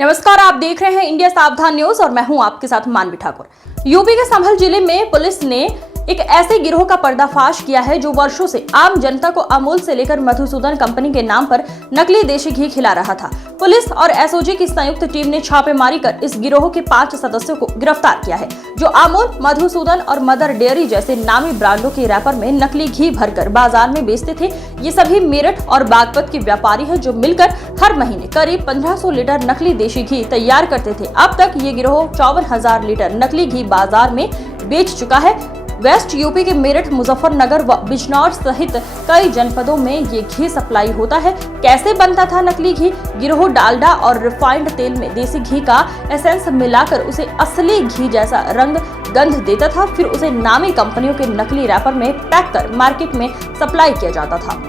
नमस्कार, आप देख रहे हैं इंडिया सावधान न्यूज और मैं हूं आपके साथ मानवी ठाकुर। यूपी के संभल जिले में पुलिस ने एक ऐसे गिरोह का पर्दाफाश किया है जो वर्षों से आम जनता को अमूल से लेकर मधुसूदन कंपनी के नाम पर नकली देशी घी खिला रहा था। पुलिस और एसओजी की संयुक्त टीम ने छापेमारी कर इस गिरोह के 5 सदस्यों को गिरफ्तार किया है, जो अमूल, मधुसूदन और मदर डेयरी जैसे नामी ब्रांडों के रैपर में नकली घी भरकर बाजार में बेचते थे। ये सभी मेरठ और बागपत के व्यापारी हैं जो मिलकर हर महीने करीब 1500 लीटर नकली देशी घी तैयार करते थे। अब तक ये गिरोह 54,000 लीटर नकली घी बाजार में बेच चुका है। वेस्ट यूपी के मेरठ, मुजफ्फरनगर व बिजनौर सहित कई जनपदों में ये घी सप्लाई होता है। कैसे बनता था नकली घी? गिरोह डालडा और रिफाइंड तेल में देसी घी का एसेंस मिलाकर उसे असली घी जैसा रंग गंध देता था, फिर उसे नामी कंपनियों के नकली रैपर में पैक कर मार्केट में सप्लाई किया जाता था।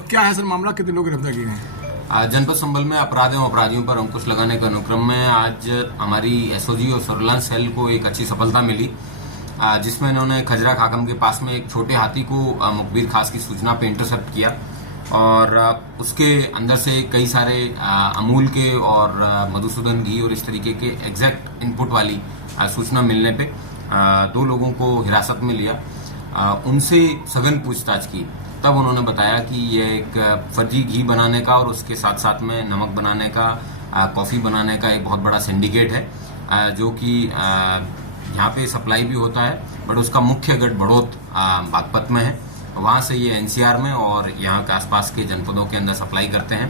क्या है सर मामला, कितने लोग गिरफ्तार किए गए? जनपद संभल में अपराध एवं अपराधियों पर अंकुश लगाने के अनुक्रम में आज हमारी एसओजी और सर्विलांस सेल को एक अच्छी सफलता मिली, जिसमें इन्होंने खजरा खाकम के पास में एक छोटे हाथी को मुखबिर खास की सूचना पे इंटरसेप्ट किया और उसके अंदर से कई सारे अमूल के और मधुसूदन घी और इस तरीके के एग्जैक्ट इनपुट वाली सूचना मिलने पे 2 लोगों को हिरासत में लिया। उनसे सघन पूछताछ की, तब उन्होंने बताया कि ये एक फर्जी घी बनाने का और उसके साथ साथ में नमक बनाने का, कॉफ़ी बनाने का एक बहुत बड़ा सिंडिकेट है, जो कि यहाँ पे सप्लाई भी होता है, बट उसका मुख्य गढ़ बड़ौत बागपत में है। वहाँ से ये एनसीआर में और यहाँ के आसपास के जनपदों के अंदर सप्लाई करते हैं।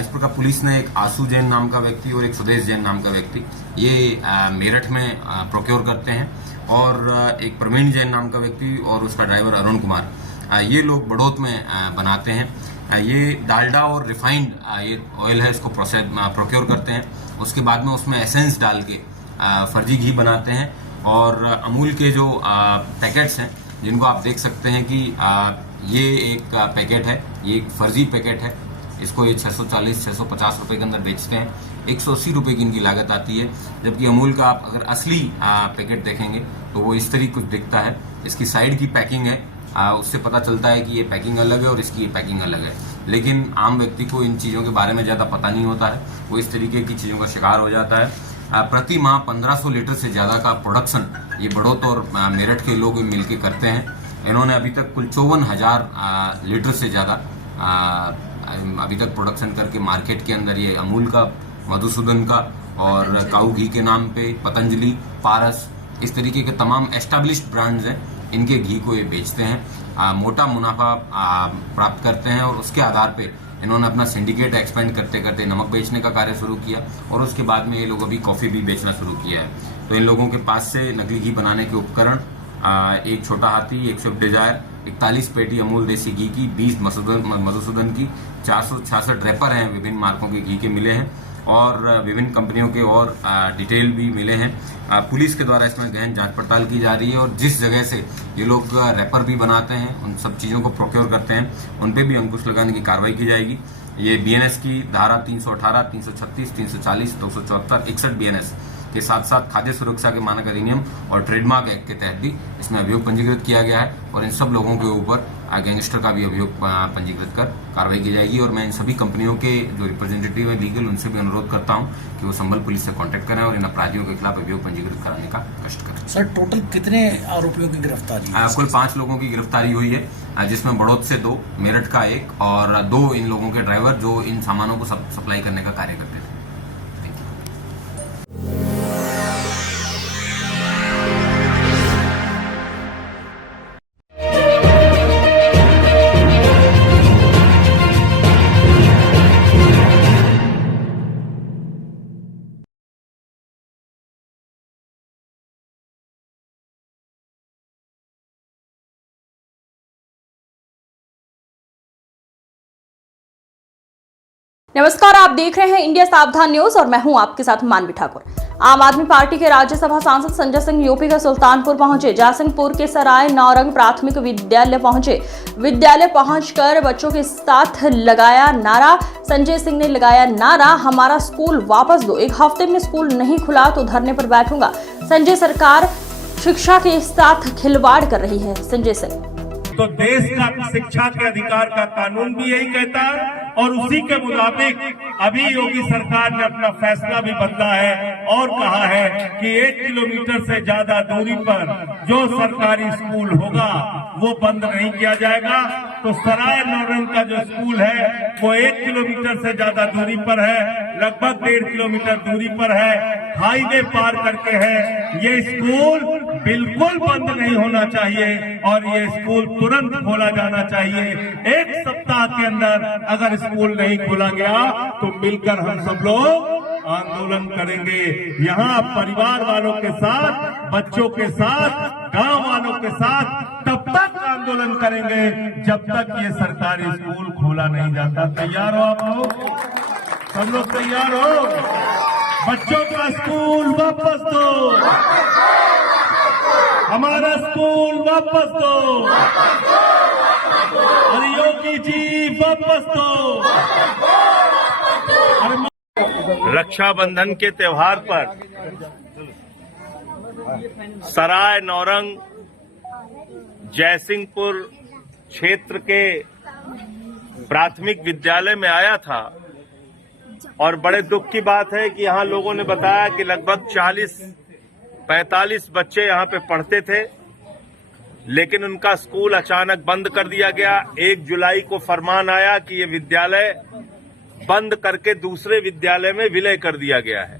इस प्रकार पुलिस ने एक आशु जैन नाम का व्यक्ति और एक सुदेश जैन नाम का व्यक्ति ये मेरठ में प्रोक्योर करते हैं, और एक प्रवीण जैन नाम का व्यक्ति और उसका ड्राइवर अरुण कुमार, ये लोग बड़ौत में बनाते हैं। ये डालडा और रिफाइंड ये ऑयल है, इसको प्रोक्योर करते हैं। उसके बाद में उसमें एसेंस डाल के फर्जी घी बनाते हैं, और अमूल के जो पैकेट्स हैं, जिनको आप देख सकते हैं कि ये एक पैकेट है, ये एक फर्जी पैकेट है। इसको ये 640-650 रुपए के अंदर बेचते हैं। 180 रुपए की इनकी लागत आती है, जबकि अमूल का आप अगर असली पैकेट देखेंगे तो वो इस तरीके कुछ दिखता है। इसकी साइड की पैकिंग है, उससे पता चलता है कि ये पैकिंग अलग है और इसकी पैकिंग अलग है, लेकिन आम व्यक्ति को इन चीज़ों के बारे में ज़्यादा पता नहीं होता है, वो इस तरीके की चीज़ों का शिकार हो जाता है। प्रति माह 1500 लीटर से ज़्यादा का प्रोडक्शन ये बड़ौत और मेरठ के लोग मिलकर करते हैं। इन्होंने अभी तक कुल 54,000 लीटर से ज़्यादा अभी तक प्रोडक्शन करके मार्केट के अंदर ये अमूल का, मधुसूदन का और काऊ घी के नाम पे पतंजलि, पारस, इस तरीके के तमाम एस्टैब्लिश्ड ब्रांड्स हैं, इनके घी को ये बेचते हैं, मोटा मुनाफा प्राप्त करते हैं, और उसके आधार पे इन्होंने अपना सिंडिकेट एक्सपेंड करते करते नमक बेचने का कार्य शुरू किया, और उसके बाद में ये लोग अभी कॉफ़ी भी बेचना शुरू किया है। तो इन लोगों के पास से नकली घी बनाने के उपकरण, एक छोटा हाथी, एक स्विफ्ट डिजायर, 41 पेटी अमूल देसी घी की, 20 मधुसूदन की, 466 रैपर हैं विभिन्न मार्कों के घी के मिले हैं, और विभिन्न कंपनियों के और डिटेल भी मिले हैं। पुलिस के द्वारा इसमें गहन जांच पड़ताल की जा रही है, और जिस जगह से ये लोग रैपर भी बनाते हैं, उन सब चीज़ों को प्रोक्योर करते हैं, उन पे भी अंकुश लगाने की कार्रवाई की जाएगी। ये बीएनएस की धारा 318, 336, 340, 274, 61 बीएनएस के साथ साथ खाद्य सुरक्षा के मानक अधिनियम और ट्रेडमार्क एक्ट के तहत भी इसमें अभियोग पंजीकृत किया गया है, और इन सब लोगों के ऊपर गैंगस्टर का भी अभियोग पंजीकृत कर कार्रवाई की जाएगी। और मैं इन सभी कंपनियों के जो रिप्रेजेंटेटिव है लीगल, उनसे भी अनुरोध करता हूं कि वो संभल पुलिस से कांटेक्ट करें और इन अपराधियों के खिलाफ अभियोग पंजीकृत कराने का कष्ट करें। सर, टोटल कितने आरोपियों की गिरफ्तारी? कुल 5 लोगों की गिरफ्तारी हुई है, जिसमें बड़ौत से 2, मेरठ का 1 और 2 इन लोगों के ड्राइवर जो इन सामानों को सप्लाई करने का कार्य करते थे। नमस्कार, आप देख रहे हैं इंडिया सावधान न्यूज और मैं हूं आपके साथ मानवी ठाकुर। आम आदमी पार्टी के राज्यसभा सांसद संजय सिंह यूपी के सुल्तानपुर पहुंचे। जासिंगपुर के सराय नौरंग प्राथमिक विद्यालय पहुंचे। विद्यालय पहुंचकर बच्चों के साथ लगाया नारा। संजय सिंह ने लगाया नारा, हमारा स्कूल वापस दो, 1 हफ्ते में स्कूल नहीं खुला तो धरने पर बैठूंगा। संजय सरकार शिक्षा के साथ खिलवाड़ कर रही है। संजय सिंह तो देश का शिक्षा के अधिकार का कानून भी यही कहता है और उसी के मुताबिक अभी योगी सरकार ने अपना फैसला भी बदला है और कहा है कि 1 किलोमीटर से ज्यादा दूरी पर जो सरकारी स्कूल होगा वो बंद नहीं किया जाएगा। तो सराय नौरंग का जो स्कूल है वो 1 किलोमीटर से ज्यादा दूरी पर है, लगभग 1.5 किलोमीटर दूरी पर है, हाईवे पार करके है। ये स्कूल बिल्कुल बंद नहीं होना चाहिए और ये स्कूल तुरंत खोला जाना चाहिए। 1 सप्ताह के अंदर अगर स्कूल नहीं खोला गया तो मिलकर हम सब लोग आंदोलन करेंगे। यहाँ परिवार वालों के साथ, बच्चों के साथ, गांव वालों के साथ तब तक आंदोलन करेंगे जब तक ये सरकारी स्कूल खोला नहीं जाता। तैयार हो आप लोग? सब लोग तैयार हो? बच्चों का स्कूल वापस दो, हमारा स्कूल वापस दो, अरे योगी जी वापस दो। रक्षाबंधन के त्योहार पर सराय नौरंग जयसिंहपुर क्षेत्र के प्राथमिक विद्यालय में आया था और बड़े दुख की बात है कि यहाँ लोगों ने बताया कि लगभग 40-45 बच्चे यहाँ पे पढ़ते थे, लेकिन उनका स्कूल अचानक बंद कर दिया गया। 1 जुलाई को फरमान आया कि ये विद्यालय बंद करके दूसरे विद्यालय में विलय कर दिया गया है।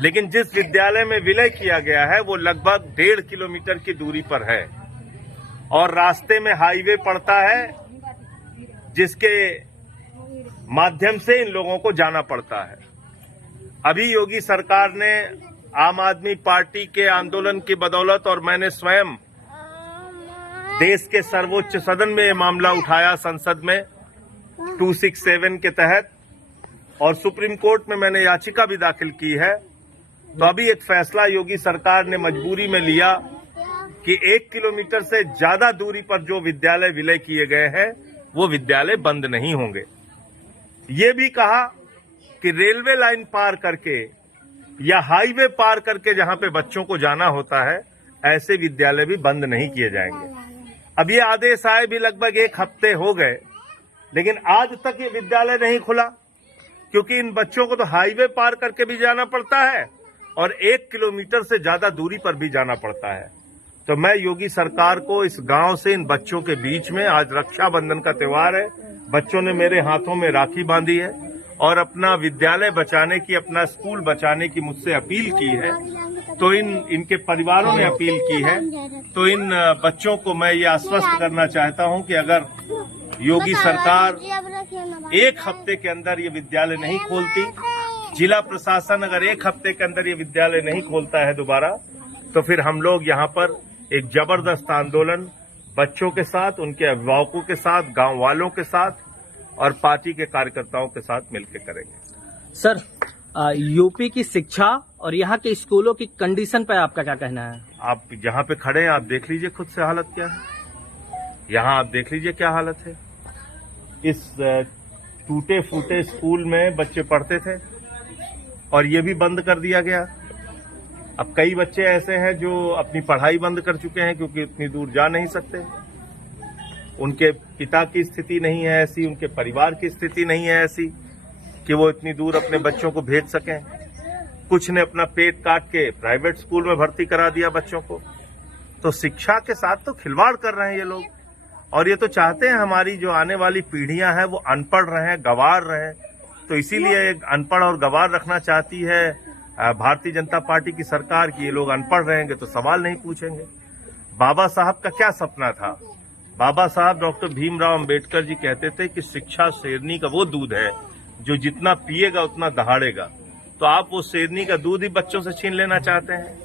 लेकिन जिस विद्यालय में विलय किया गया है वो लगभग 1.5 किलोमीटर की दूरी पर है और रास्ते में हाईवे पड़ता है जिसके माध्यम से इन लोगों को जाना पड़ता है। अभी योगी सरकार ने आम आदमी पार्टी के आंदोलन की बदौलत और मैंने स्वयं देश के सर्वोच्च सदन में ये मामला उठाया संसद में 267 के तहत और सुप्रीम कोर्ट में मैंने याचिका भी दाखिल की है। तो अभी एक फैसला योगी सरकार ने मजबूरी में लिया कि 1 किलोमीटर से ज्यादा दूरी पर जो विद्यालय विलय किए गए हैं वो विद्यालय बंद नहीं होंगे। ये भी कहा कि रेलवे लाइन पार करके या हाईवे पार करके जहां पे बच्चों को जाना होता है ऐसे विद्यालय भी बंद नहीं किए जाएंगे। अब ये आदेश आए भी लगभग 1 हफ्ते हो गए, लेकिन आज तक ये विद्यालय नहीं खुला क्योंकि इन बच्चों को तो हाईवे पार करके भी जाना पड़ता है और 1 किलोमीटर से ज्यादा दूरी पर भी जाना पड़ता है। तो मैं योगी सरकार को इस गांव से इन बच्चों के बीच में, आज रक्षाबंधन का त्योहार है, बच्चों ने मेरे हाथों में राखी बांधी है और अपना विद्यालय बचाने की, अपना स्कूल बचाने की मुझसे अपील की है। तो इनके परिवारों ने अपील की है। तो इन बच्चों को मैं ये आश्वस्त करना चाहता हूं कि अगर योगी सरकार 1 हफ्ते के अंदर ये विद्यालय नहीं खोलती, जिला प्रशासन अगर 1 हफ्ते के अंदर ये विद्यालय नहीं खोलता है दोबारा, तो फिर हम लोग यहाँ पर एक जबरदस्त आंदोलन बच्चों के साथ, उनके अभिभावकों के साथ, गांव वालों के साथ और पार्टी के कार्यकर्ताओं के साथ मिलकर करेंगे। सर, यूपी की शिक्षा और यहाँ के स्कूलों की कंडीशन पर आपका क्या कहना है? आप जहाँ पे खड़े हैं आप देख लीजिए खुद से हालत क्या है। यहाँ आप देख लीजिए क्या हालत है। इस टूटे फूटे स्कूल में बच्चे पढ़ते थे और ये भी बंद कर दिया गया। अब कई बच्चे ऐसे हैं जो अपनी पढ़ाई बंद कर चुके हैं क्योंकि इतनी दूर जा नहीं सकते। उनके पिता की स्थिति नहीं है ऐसी, उनके परिवार की स्थिति नहीं है ऐसी कि वो इतनी दूर अपने बच्चों को भेज सकें। कुछ ने अपना पेट काट के प्राइवेट स्कूल में भर्ती करा दिया बच्चों को। तो शिक्षा के साथ तो खिलवाड़ कर रहे हैं ये लोग और ये तो चाहते हैं हमारी जो आने वाली पीढ़ियां हैं वो अनपढ़ रहें, गंवार रहें। तो इसीलिए अनपढ़ और गंवार रखना चाहती है भारतीय जनता पार्टी की सरकार की। ये लोग अनपढ़ रहेंगे तो सवाल नहीं पूछेंगे। बाबा साहब का क्या सपना था? बाबा साहब डॉक्टर भीमराव अंबेडकर जी कहते थे कि शिक्षा शेरनी का वो दूध है जो जितना पिएगा उतना दहाड़ेगा। तो आप वो शेरनी का दूध ही बच्चों से छीन लेना चाहते हैं।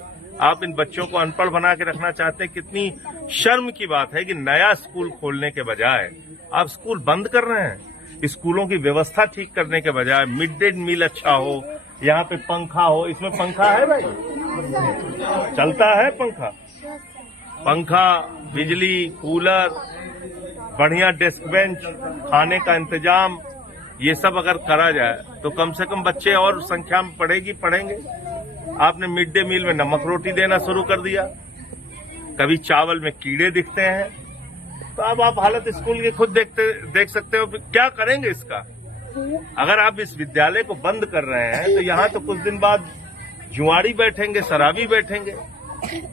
आप इन बच्चों को अनपढ़ बना के रखना चाहते हैं। कितनी शर्म की बात है कि नया स्कूल खोलने के बजाय आप स्कूल बंद कर रहे हैं। स्कूलों की व्यवस्था ठीक करने के बजाय मिड डे मील अच्छा हो, यहाँ पे पंखा हो। इसमें पंखा है भाई? चलता है पंखा? पंखा, बिजली, कूलर, बढ़िया डेस्क बेंच, खाने का इंतजाम, ये सब अगर करा जाए तो कम से कम बच्चे और संख्या में पढ़ेंगे। आपने मिड डे मील में नमक रोटी देना शुरू कर दिया, कभी चावल में कीड़े दिखते हैं। तो तो अब आप हालत स्कूल की खुद देख सकते हो। क्या करेंगे इसका? अगर आप इस विद्यालय को बंद कर रहे हैं तो यहाँ तो कुछ दिन बाद जुआरी बैठेंगे, शराबी बैठेंगे,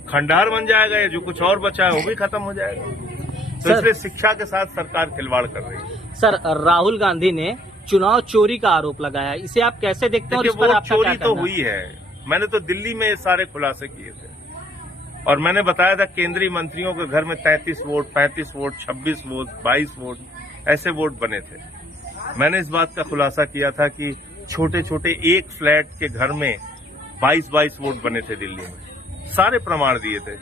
खंडहर बन जाएगा, या जो कुछ और बचा है वो भी खत्म हो जाएगा। तो इसलिए शिक्षा के साथ सरकार खिलवाड़ कर रही है। सर, राहुल गांधी ने चुनाव चोरी का आरोप लगाया, इसे आप कैसे देखते हैं और इस पर आपका चोरी क्या तो कहना है? हुई है। मैंने तो दिल्ली में ये सारे खुलासे किए थे और मैंने बताया था केंद्रीय मंत्रियों के घर में 33 वोट, 35 वोट, 26 वोट, 22 वोट ऐसे वोट बने थे। मैंने इस बात का खुलासा किया था कि छोटे छोटे एक फ्लैट के घर में 22-22 वोट बने थे दिल्ली में। सारे प्रमाण दिए थे।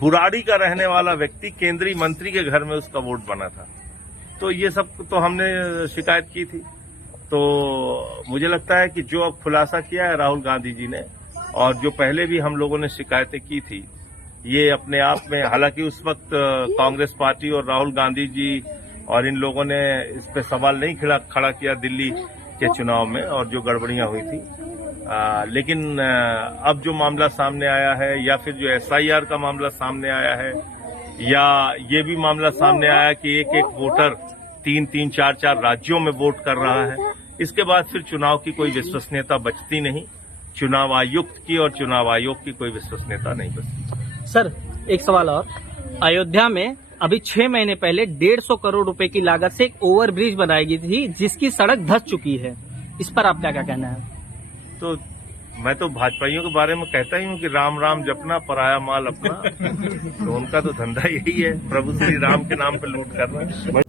बुराड़ी का रहने वाला व्यक्ति केंद्रीय मंत्री के घर में उसका वोट बना था। तो ये सब तो हमने शिकायत की थी। तो मुझे लगता है कि जो अब खुलासा किया है राहुल गांधी जी ने, और जो पहले भी हम लोगों ने शिकायतें की थी, ये अपने आप में, हालांकि उस वक्त कांग्रेस पार्टी और राहुल गांधी जी और इन लोगों ने इस पे सवाल नहीं खड़ा किया दिल्ली के चुनाव में और जो गड़बड़ियां हुई थी, लेकिन अब जो मामला सामने आया है, या फिर जो SIR का मामला सामने आया है, या ये भी मामला सामने आया कि एक एक वोटर 3-3, 4-4 राज्यों में वोट कर रहा है, इसके बाद फिर चुनाव की कोई विश्वसनीयता बचती नहीं। चुनाव आयुक्त की और चुनाव आयोग की कोई विश्वसनीयता नहीं बचती। सर, एक सवाल और। अयोध्या में अभी 6 महीने पहले 150 करोड़ रुपए की लागत से एक ओवरब्रिज बनाई गई थी, जिसकी सड़क धंस चुकी है। इस पर आपका क्या कहना है? तो मैं तो भाजपाइयों के बारे में कहता ही हूँ कि राम राम जपना, पराया माल अपना। तो उनका तो धंधा यही है, प्रभु श्री राम के नाम पे लूट करना।